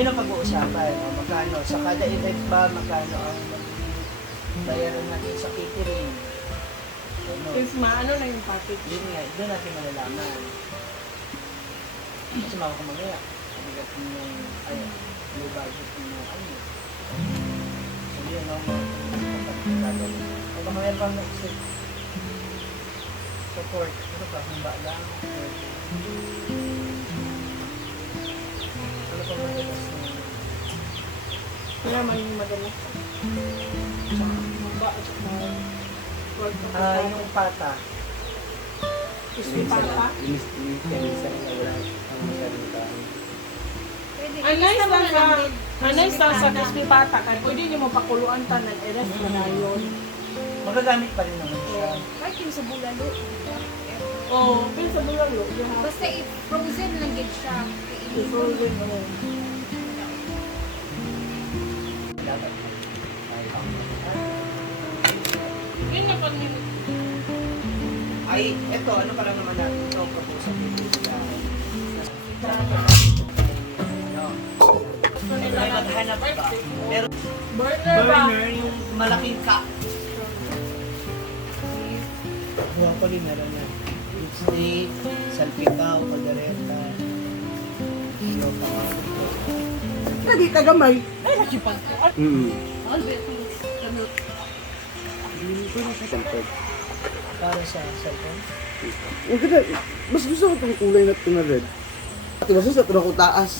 Yun ang pag-uusapan. O, magkano? Sa kada event ba, magkano ang bayaran natin sa catering? Ano? Is maano na yung package? Yun nga, doon natin malalaman. Kasi mga kumagaya, kabigat mo yung, ay, may budget mo yung ano. So yun, no, mga kapag Pag mamaya bang support, ano ba, humba lang, or pa madalas na Wala man yung madalas. Maba at saka work of Ah, yung pata. Crispy pata. Inis, inis, inis, na wala ang lang mo sa, nice lang sa pata. crispy pata, pwede niyo mapakuluan pa ng eres mo na yun. Magagamit pa rin naman siya. Kahit yung sa bulalo. Oo, oh, pero sa bulalo, Basta i-frozen lang yun siya. Oh. Dapat. Yun na pag. Ay, eto, ano pa lang naman natin ito, kapusan dito sa... May na- maghanap ba? Pero Burner ba? burner, yung malaking ka. Buha ko rin meron na. Lipstick, salpikaw, pagareta. Lagi tagamay. Ay, nakipag. Mm. Ano Para sa cellphone. Ang ganda, mas gusto ko itong kulay na ito na red. At mas gusto ito na ko taas.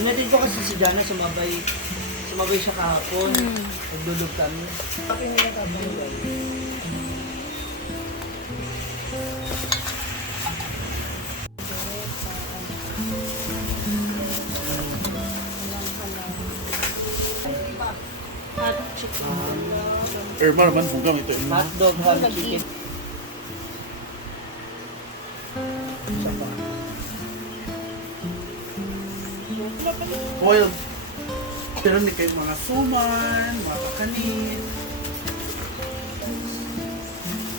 Natin ko kasi si Jana sumabay sumabay siya kahapon. Nagdulog kami. Bakit nila kabulay? Hot chicken. Ermar man, bugang ito. Hotdog, hot chicken. Isa pa. Boiled. Pero hindi kayo mga suman, mga.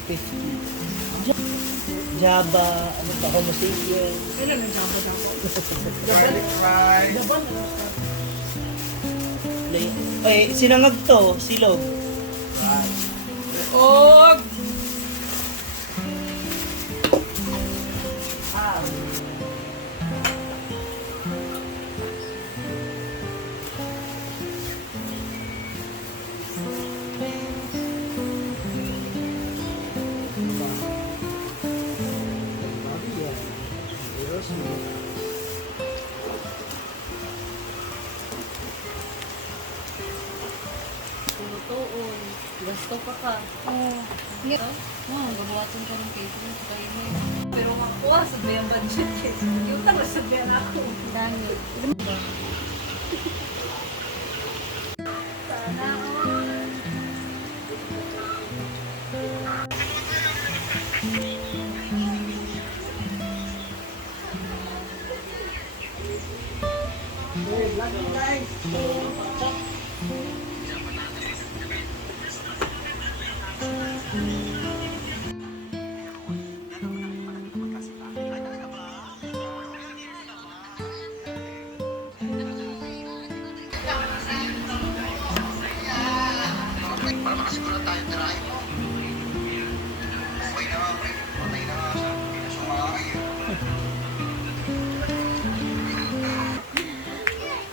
50. Java, ano pa, Homo sapiens. Kailan ang jamba jamba? Garlic rice. Daban. Lay- Ay, sinangag to, silog. Og. Ah. Gasto pa ka. Oo. Nga- Oh, gabuhaton ka ng catering sa kayo mo. Pero makuha sa bayang budget kasi. Yung tanga sa bayang ako. Dami. Sana all.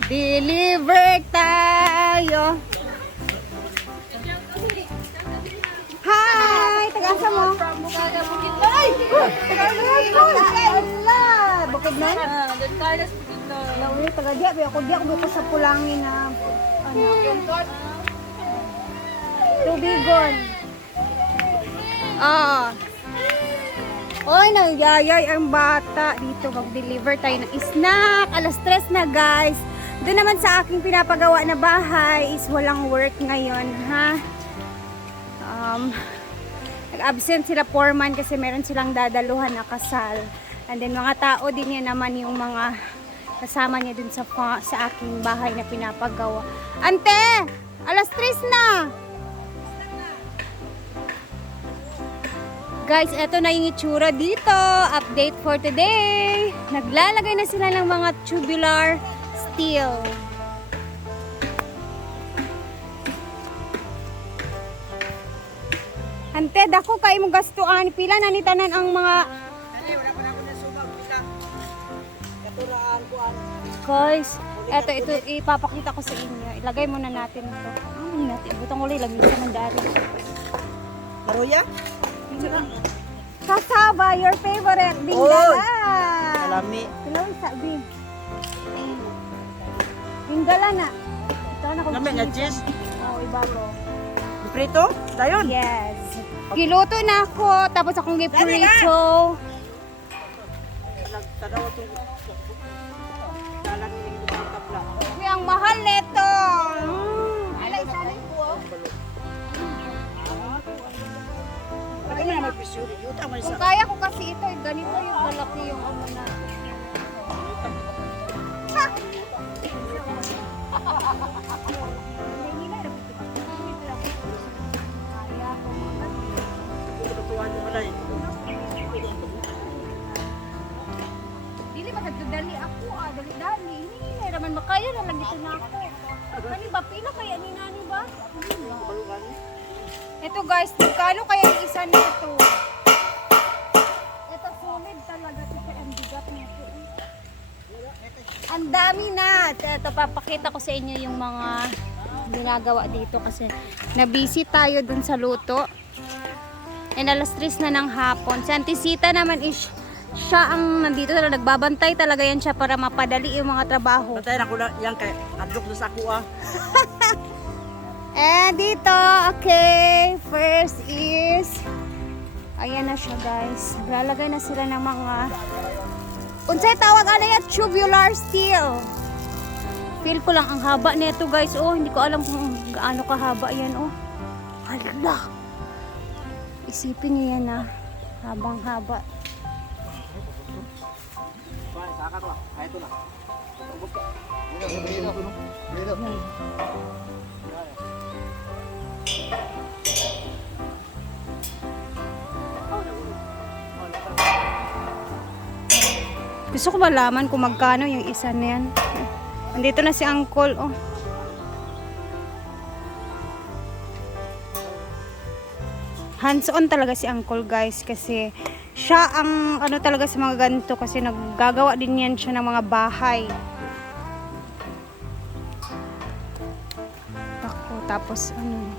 Deliver tayo. Hi! Tagasa mo? Ay! Ala! Bukid na? Ah, doon tayo sa Bukid na. Lauli, taga diya. Biya ko diya ko sa pulangin na. Ano? Tubigon. Ah. Oy, nagyayay ang bata. Dito, mag-deliver tayo ng snack. Alas tres na, guys. Doon naman sa aking pinapagawa na bahay is walang work ngayon, ha? Um, nag-absent sila foreman kasi meron silang dadaluhan na kasal. And then mga tao din yan naman yung mga kasama niya dun sa, sa aking bahay na pinapagawa. Ante! Alas tres na! Guys, eto na yung itsura dito. Update for today. Naglalagay na sila ng mga tubular steel. Ante, dako kay mo gastuan. Pila na ni tanan ang mga... Guys, eto, ito, ipapakita ko sa inyo. Ilagay muna natin ito. Ano natin? Butang ulit, lagi sa mandari. Maruya? Kasaba, your favorite, Bingala. Alami. Kilawin sabi. Bingala na. Ito na kung Lami nga cheese. Oo, ibago. Prito? Dayon. Yes. Giluto na ako, tapos akong giprito. Tanaw itong. Uy, ang mahal nito. Makaya na lang dito na ako. Kani ba pila kaya ni nani ba? Ito guys, magkano kaya yung isa nito? Ito solid talaga ito ang bigat nito. Ang dami na. Ito papakita ko sa inyo yung mga ginagawa dito kasi na-busy tayo dun sa luto. And alas 3 na ng hapon. Si Auntie Sita naman is siya ang nandito talaga. Nagbabantay talaga yan siya para mapadali yung mga trabaho. Ako na yan kay adlok sa ako ah. And dito, okay, first is, ayan na siya guys. Lalagay na sila ng mga, unsay tawag ano yan, tubular steel. Feel ko lang ang haba nito guys. Oh, hindi ko alam kung gaano kahaba yan. Oh, hala. Isipin niyo yan ah. Habang haba. Saka ko. Ay, ito na. Gusto ko malaman kung magkano yung isa na yan. Andito na si Uncle, oh. Hands-on talaga si Uncle, guys, kasi siya ang ano talaga sa mga ganito kasi naggagawa din yan siya ng mga bahay. Ako, tapos ano.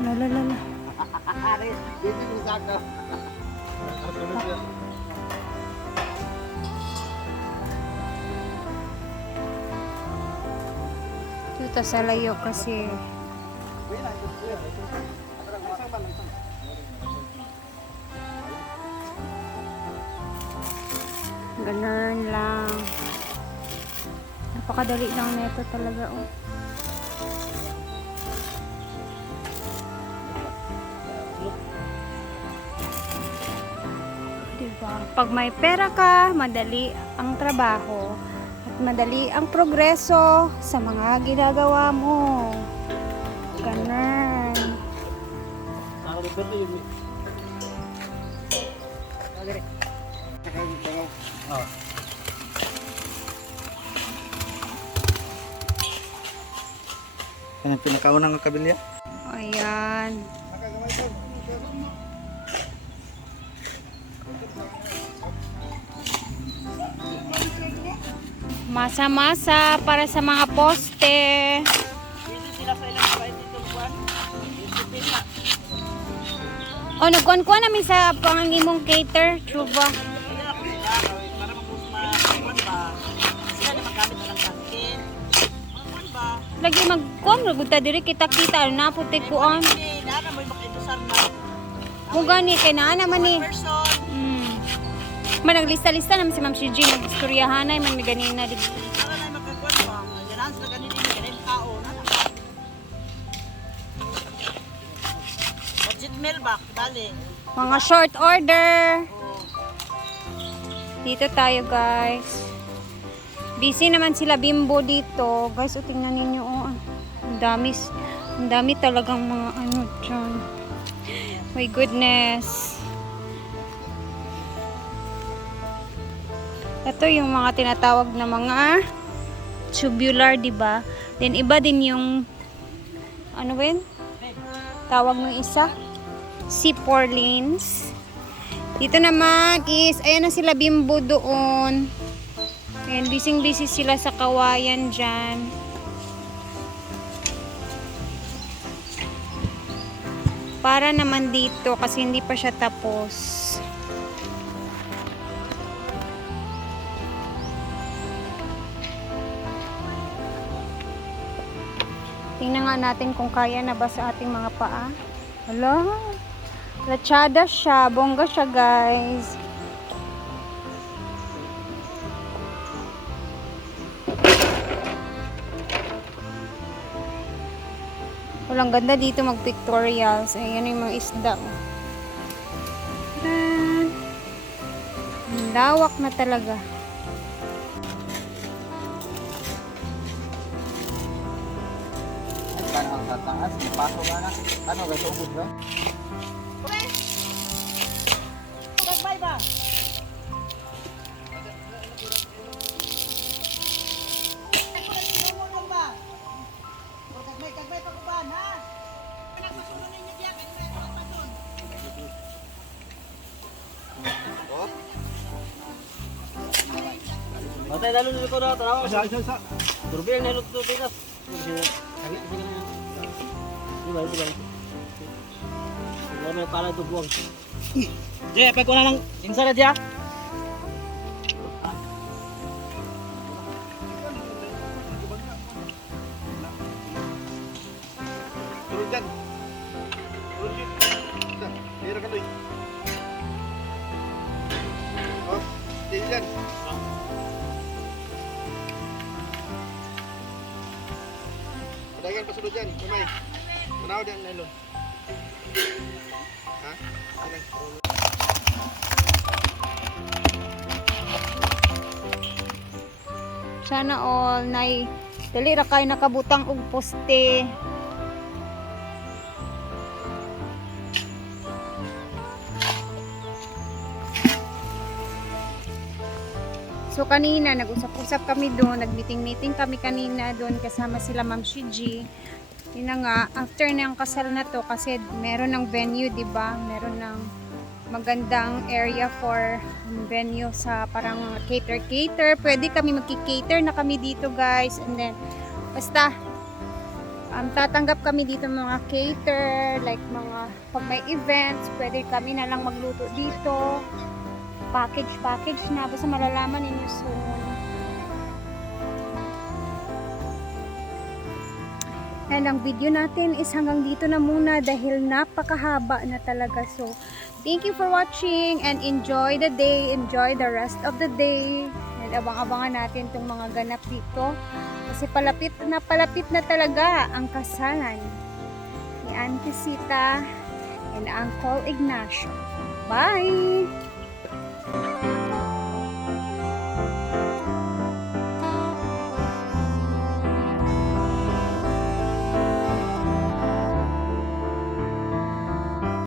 Lalalala. Dito sa layo kasi ganun lang. Napakadali lang nito talaga. Oh. Diba? Pag may pera ka, madali ang trabaho at madali ang progreso sa mga ginagawa mo. Yung... Oh. Pinakaunang kabilya? Ayan. Masa-masa para sa mga poste. Ba. Sila na magamit na ng kantin. lagi magkuan ra ta diri kita kita na puti kuan. Mo gani kay naa naman ni. Mm. Man naglista-lista naman si Ma'am Shiji nag-istoryahan ay man may ganina dito. Back, dali. Mga short order. Dito tayo, guys. Busy naman sila bimbo dito. Guys, o tingnan ninyo, oh. Ang dami, ang dami talagang mga ano dyan. My goodness. Ito yung mga tinatawag na mga tubular, di ba? Then iba din yung ano ba yun? Tawag ng isa? C4 dito naman is, ayan na sila bimbo doon. Ayan, busy-busy sila sa kawayan dyan. Para naman dito kasi hindi pa siya tapos. Tingnan nga natin kung kaya na ba sa ating mga paa. Hala, Lachada siya. Bongga siya, guys. Walang ganda dito mag-pictorials. Ayan yung mga isda. Tan. Ang lawak na talaga. At paano ang tataas? Pasok ka na. Ano, kasi ubod? Kagbay pa ko ba, ha? Pinagsusunod ninyo diyan, kagbay pa pa doon. Matay lalo nito ko na. Tarawa. Isa, isa, isa. Turbi ang nilot to pitas. Sakit kasi na yan. Di ba, di ba? Wala may pala ito buwang. Jay, pag ko na lang. Ingsa na diya. Turun dyan. Turun dyan. Isa, Tira ka doy. Oh, tira dyan. Padagan pasulod dyan. Kamay. Tanaw dyan, nylon. Ha? Ilang? Sana all nay dali ra kay nakabutang og poste. So kanina nag-usap-usap kami doon, nag-meeting-meeting kami kanina doon kasama sila Ma'am Shiji. Yun na nga, after ng kasal na to kasi meron ng venue, 'di ba? Meron ng magandang area for venue sa parang cater cater. Pwede kami magki-cater na kami dito, guys. And then basta um, tatanggap kami dito mga cater, like mga pag may events, pwede kami na lang magluto dito. Package, package na. Basta malalaman ninyo soon. And ang video natin is hanggang dito na muna dahil napakahaba na talaga. So, thank you for watching and enjoy the day. Enjoy the rest of the day. And abang-abangan natin itong mga ganap dito. Kasi palapit na palapit na talaga ang kasalan ni Auntie Sita and Uncle Ignacio. Bye! Thank you.